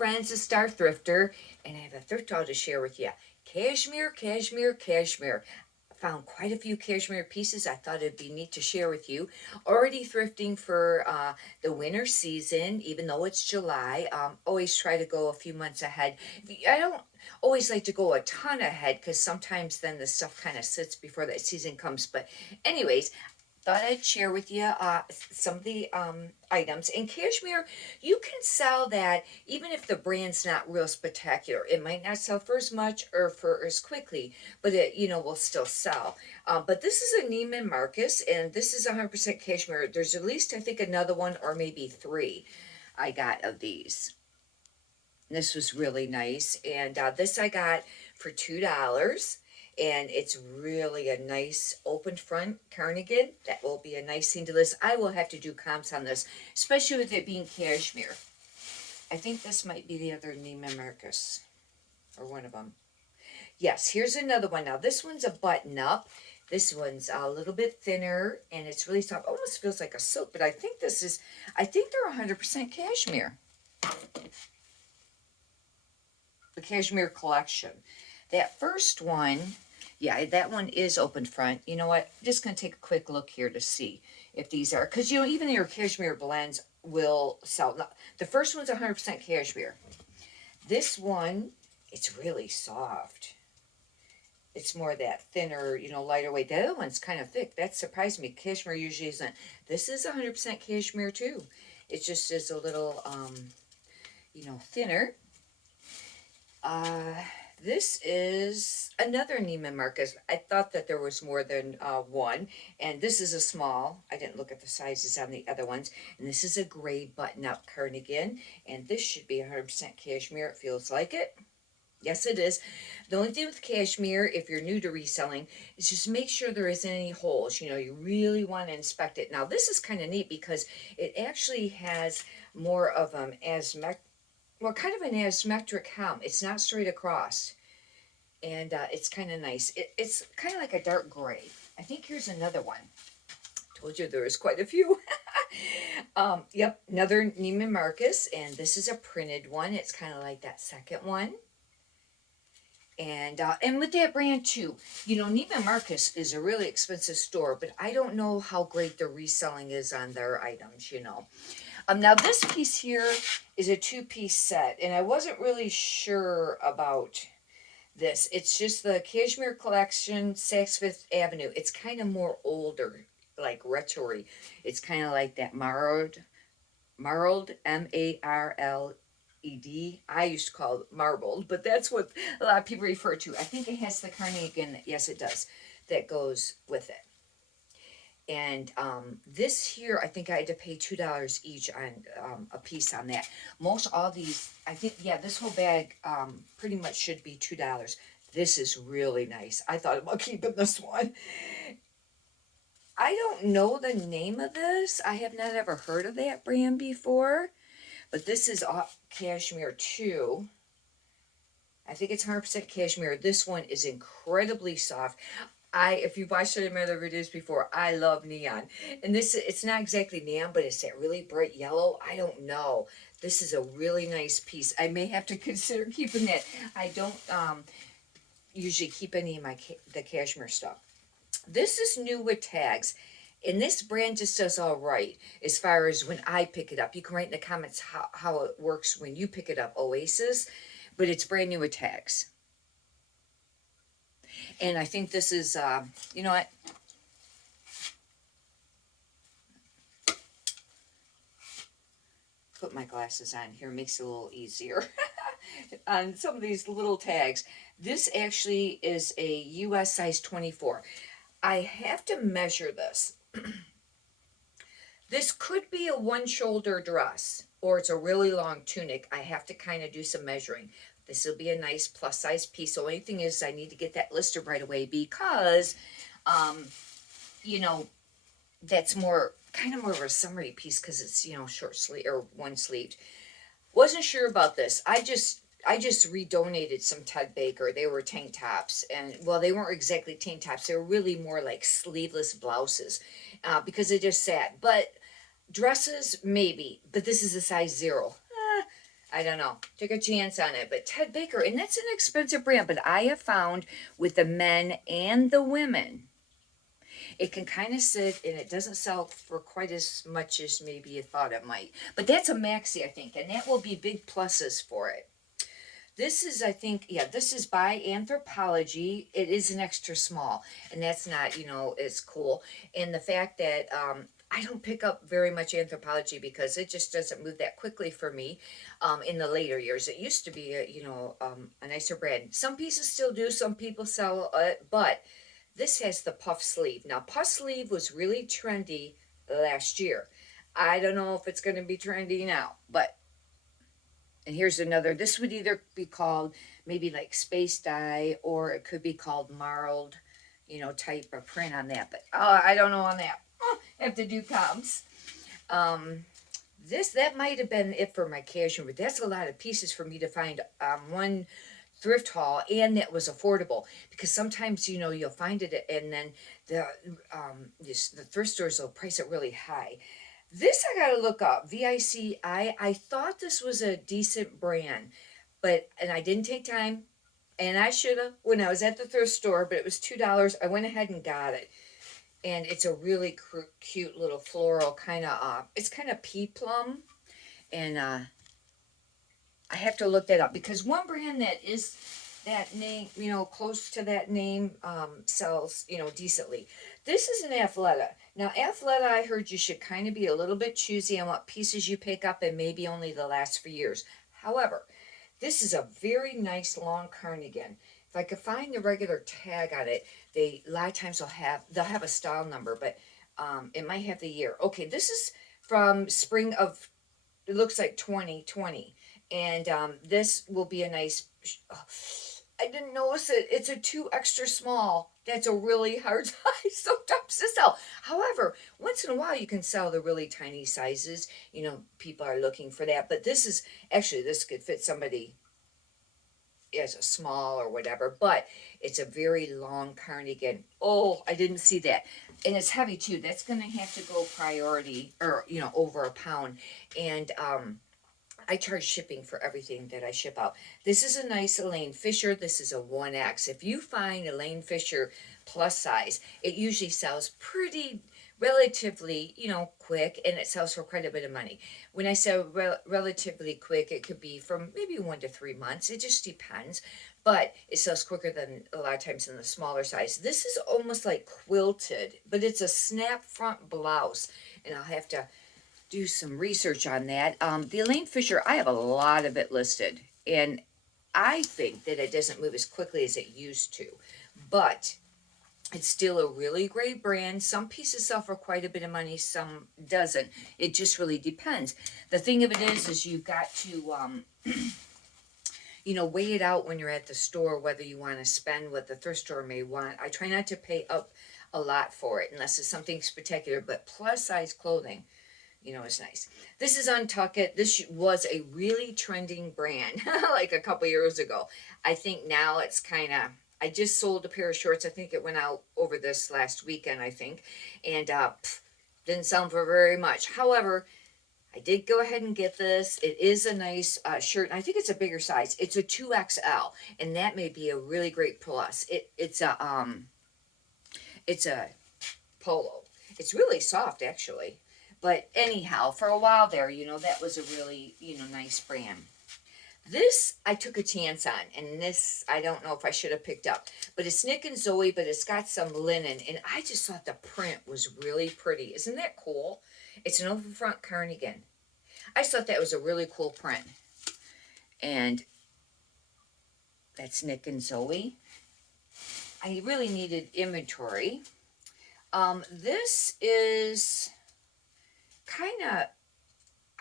friends, it's Star Thrifter, and I have a thrift haul to share with you. Cashmere, cashmere, cashmere. I found quite a few cashmere pieces I thought it'd be neat to share with you. Already thrifting for the winter season, even though it's July. Always try to go a few months ahead. I don't always like to go a ton ahead because sometimes then the stuff kind of sits before that season comes. But anyways, thought I'd share with you some of the items. In cashmere, you can sell that even if the brand's not real spectacular. It might not sell for as much or for as quickly, but it will still sell. But this is a Neiman Marcus, and this is 100% cashmere. There's at least I think another one or maybe three I got of these. This was really nice, and this I got for $2, and it's really a nice open front cardigan. That will be a nice thing to list. I will have to do comps on this, especially with it being cashmere. I think this might be the other Neiman Marcus, or one of them. Yes, here's another one. Now this one's a button up. This one's a little bit thinner, and it's really soft. Almost feels like a silk, but I think I think they're 100% cashmere. The cashmere collection. That first one, yeah, that one is open front. You know what? I'm just going to take a quick look here to see if these are, because even your cashmere blends will sell. The first one's 100% cashmere. This one, it's really soft. It's more that thinner, lighter weight. The other one's kind of thick. That surprised me. Cashmere usually isn't. This is 100% cashmere too. It just is a little, thinner. Uh, this is another Neiman Marcus. I thought that there was more than one, and this is a small. I didn't look at the sizes on the other ones. And this is a gray button-up cardigan, and this should be 100% cashmere. It feels like it. Yes, it is. The only thing with cashmere, if you're new to reselling, is just make sure there isn't any holes. You really want to inspect it. Now, this is kind of neat because it actually has more of kind of an asymmetric hem. It's not straight across, and it's kind of nice. It's kind of like a dark gray. I think here's another one. Told you there was quite a few. Yep, another Neiman Marcus, and this is a printed one. It's kind of like that second one. And with that brand too, Neiman Marcus is a really expensive store, but I don't know how great the reselling is on their items. Now this piece here is a two-piece set, and I wasn't really sure about this. It's just the Cashmere Collection, Saks Fifth Avenue. It's kind of more older, like retro-y. It's kind of like that marled, Marled. I used to call it marbled, but that's what a lot of people refer to. I think it has the cardigan, yes it does, that goes with it. And this here, I think I had to pay $2 each on a piece on that. Most all these, I think, yeah, this whole bag pretty much should be $2. This is really nice. I thought about keeping this one. I don't know the name of this. I have not ever heard of that brand before. But this is cashmere too. I think it's 100% cashmere. This one is incredibly soft. If you've watched some of my other videos before, I love neon. And it's not exactly neon, but it's that really bright yellow. I don't know. This is a really nice piece. I may have to consider keeping that. I don't usually keep any of the cashmere stuff. This is new with tags. And this brand just does all right as far as when I pick it up. You can write in the comments how it works when you pick it up, Oasis. But it's brand new with tags. And I think this is, you know what? Put my glasses on here, makes it a little easier. On some of these little tags. This actually is a US size 24. I have to measure this. This could be a one shoulder dress, or it's a really long tunic. I have to kind of do some measuring. This will be a nice plus size piece. The only thing is I need to get that listed right away because, you know, that's kind of more of a summery piece because it's, short sleeve or one sleeved. Wasn't sure about this. I just redonated some Ted Baker. They were tank tops, and well, they weren't exactly tank tops. They were really more like sleeveless blouses because they just sat. But dresses, maybe. But this is a size 0. I don't know. Took a chance on it. But Ted Baker, and that's an expensive brand, but I have found with the men and the women, it can kind of sit and it doesn't sell for quite as much as maybe you thought it might. But that's a maxi, I think, and that will be big pluses for it. This is, I think, yeah, this is by Anthropology. It is an extra small, and that's not, it's cool. And the fact that I don't pick up very much Anthropology because it just doesn't move that quickly for me in the later years. It used to be, a nicer brand. Some pieces still do, some people sell it, but this has the puff sleeve. Now, puff sleeve was really trendy last year. I don't know if it's going to be trendy now, but and here's another. This would either be called maybe like space dye or it could be called marled, type of print on that. But I don't know on that. Have to do comps. Um, that might have been it for my cashmere, but that's a lot of pieces for me to find one thrift haul, and that was affordable because sometimes you'll find it and then the thrift stores will price it really high. This I gotta look up. VICI. I thought this was a decent brand, and I didn't take time, and I should have when I was at the thrift store. But it was $2. I went ahead and got it, and it's a really cute little floral kind of. It's kind of pea plum, and I have to look that up because one brand that is that name, close to that name, sells, decently. This is an Athleta. Now, Athleta, I heard you should kind of be a little bit choosy on what pieces you pick up and maybe only the last for years. However, this is a very nice long cardigan. If I could find the regular tag on it, a lot of times they'll have a style number, but it might have the year. Okay, this is from spring of it looks like 2020, and this will be a nice. I didn't notice it. It's a two extra small. That's a really hard size sometimes to sell. However, once in a while you can sell the really tiny sizes. People are looking for that. But this could fit somebody as a small or whatever. But it's a very long cardigan. Oh, I didn't see that. And it's heavy too. That's going to have to go priority or, over a pound. And I charge shipping for everything that I ship out. This is a nice Elaine Fisher. This is a 1X. If you find Elaine Fisher plus size, it usually sells pretty relatively, quick, and it sells for quite a bit of money. When I say relatively quick, it could be from maybe 1 to 3 months. It just depends, but it sells quicker than a lot of times in the smaller size. This is almost like quilted, but it's a snap front blouse, and I'll have to do some research on that. The Elaine Fisher, I have a lot of it listed, and I think that it doesn't move as quickly as it used to, but it's still a really great brand. Some pieces sell for quite a bit of money, some doesn't. It just really depends. The thing of it is you've got to, weigh it out when you're at the store, whether you want to spend what the thrift store may want. I try not to pay up a lot for it unless it's something spectacular, but plus size clothing, it's nice. This is Untuckit. This was a really trending brand like a couple years ago. I think now it's kind of, I just sold a pair of shorts. I think it went out over this last weekend, I think. And didn't sell them for very much. However, I did go ahead and get this. It is a nice shirt. And I think it's a bigger size. It's a 2XL. And that may be a really great plus. It's a polo. It's really soft, actually. But anyhow, for a while there, that was a really, nice brand. This I took a chance on, and this I don't know if I should have picked up. But it's Nick and Zoe, but it's got some linen, and I just thought the print was really pretty. Isn't that cool? It's an open front cardigan. I just thought that was a really cool print. And that's Nick and Zoe. I really needed inventory. This is kind of,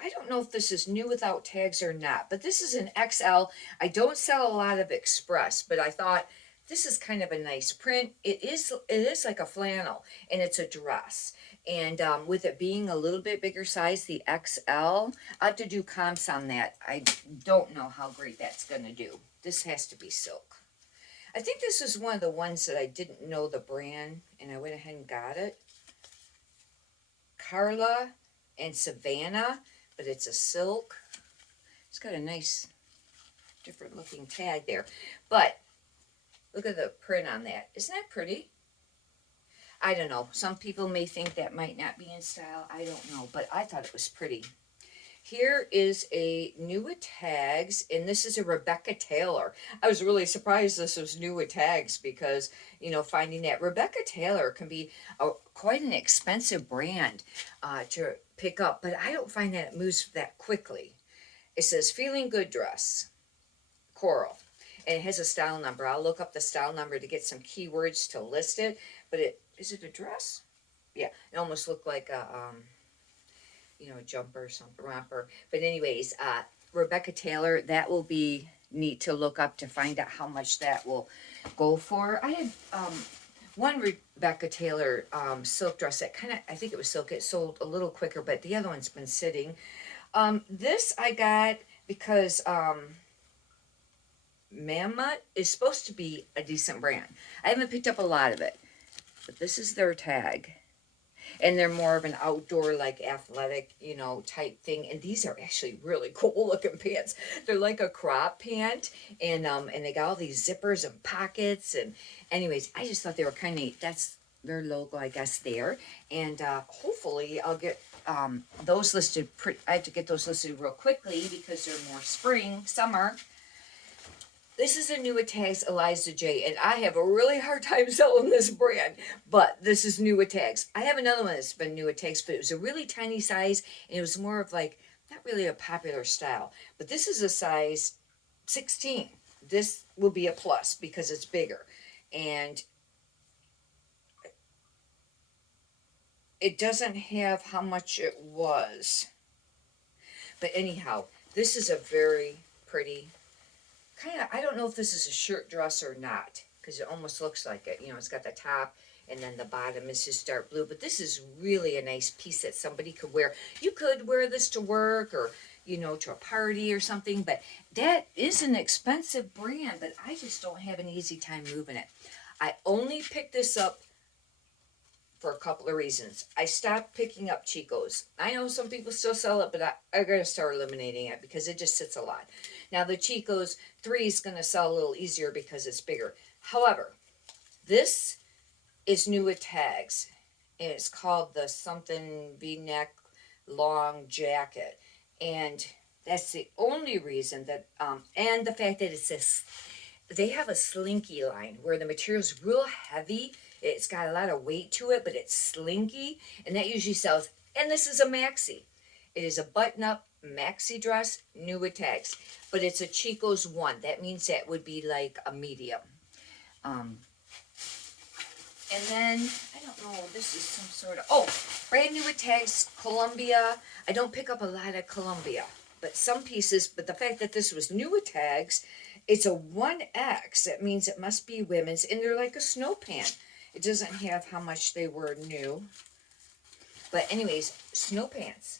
I don't know if this is new without tags or not, but this is an XL. I don't sell a lot of Express, but I thought this is kind of a nice print. It is like a flannel, and it's a dress. And with it being a little bit bigger size, the XL, I have to do comps on that. I don't know how great that's going to do. This has to be silk. I think this is one of the ones that I didn't know the brand, and I went ahead and got it. Carla and Savannah, but it's a silk. It's got a nice different looking tag there. But look at the print on that. Isn't that pretty? I don't know. Some people may think that might not be in style. I don't know. But I thought it was pretty. Here is a New Tags, and this is a Rebecca Taylor. I was really surprised this was New Tags because, you know, finding that Rebecca Taylor can be quite an expensive brand to pick up, but I don't find that it moves that quickly. It says Feeling Good Dress, Coral, and it has a style number. I'll look up the style number to get some keywords to list it, but is it a dress? Yeah, it almost looked like a, you know, a jumper or something, romper. But anyways, Rebecca Taylor, that will be neat to look up to find out how much that will go for. I had one Rebecca Taylor silk dress that kind of, I think it was silk, it sold a little quicker, but the other one's been sitting. This I got because Mammoth is supposed to be a decent brand. I haven't picked up a lot of it, but this is their tag. And they're more of an outdoor, like athletic, you know, type thing. And these are actually really cool looking pants. They're like a crop pant, and they got all these zippers and pockets. And anyways, I just thought they were kind of neat. That's their logo, I guess, there. And hopefully I'll get those listed. I have to get those listed real quickly because they're more spring, summer. This is a New Tags Eliza J, and I have a really hard time selling this brand, but this is New Tags. I have another one that's been New Tags, but it was a really tiny size, and it was more of like, not really a popular style, but this is a size 16. This will be a plus because it's bigger, and it doesn't have how much it was. But anyhow, this is a very pretty kind of, I don't know if this is a shirt dress or not, because it almost looks like it. You know, it's got the top, and then the bottom is just dark blue. But this is really a nice piece that somebody could wear. You could wear this to work or, you know, to a party or something. But that is an expensive brand, but I just don't have an easy time moving it. I only picked this up for a couple of reasons. I stopped picking up Chico's. I know some people still sell it, but I gotta start eliminating it because it just sits a lot. Now the Chico's 3 is gonna sell a little easier because it's bigger. However, this is New Tags, and it's called the something V-neck long jacket, and that's the only reason that, and the fact that it's this, they have a slinky line where the material's real heavy. It's got a lot of weight to it, but it's slinky, and that usually sells. And this is a maxi. It is a button-up maxi dress, New Tags, but it's a Chico's 1. That means that would be like a medium. And then, I don't know, this is some sort of, brand New Tags, Columbia. I don't pick up a lot of Columbia, but some pieces, but the fact that this was New Tags, it's a 1X. That means it must be women's, and they're like a snow pant. It doesn't have how much they were new. But anyways, snow pants.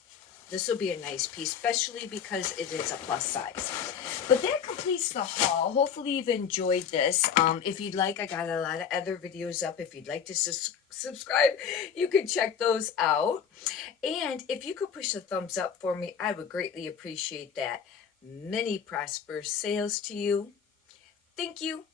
This will be a nice piece, especially because it is a plus size. But that completes the haul. Hopefully you've enjoyed this. If you'd like, I got a lot of other videos up. If you'd like to subscribe, you can check those out. And if you could push the thumbs up for me, I would greatly appreciate that. Many prosperous sales to you. Thank you.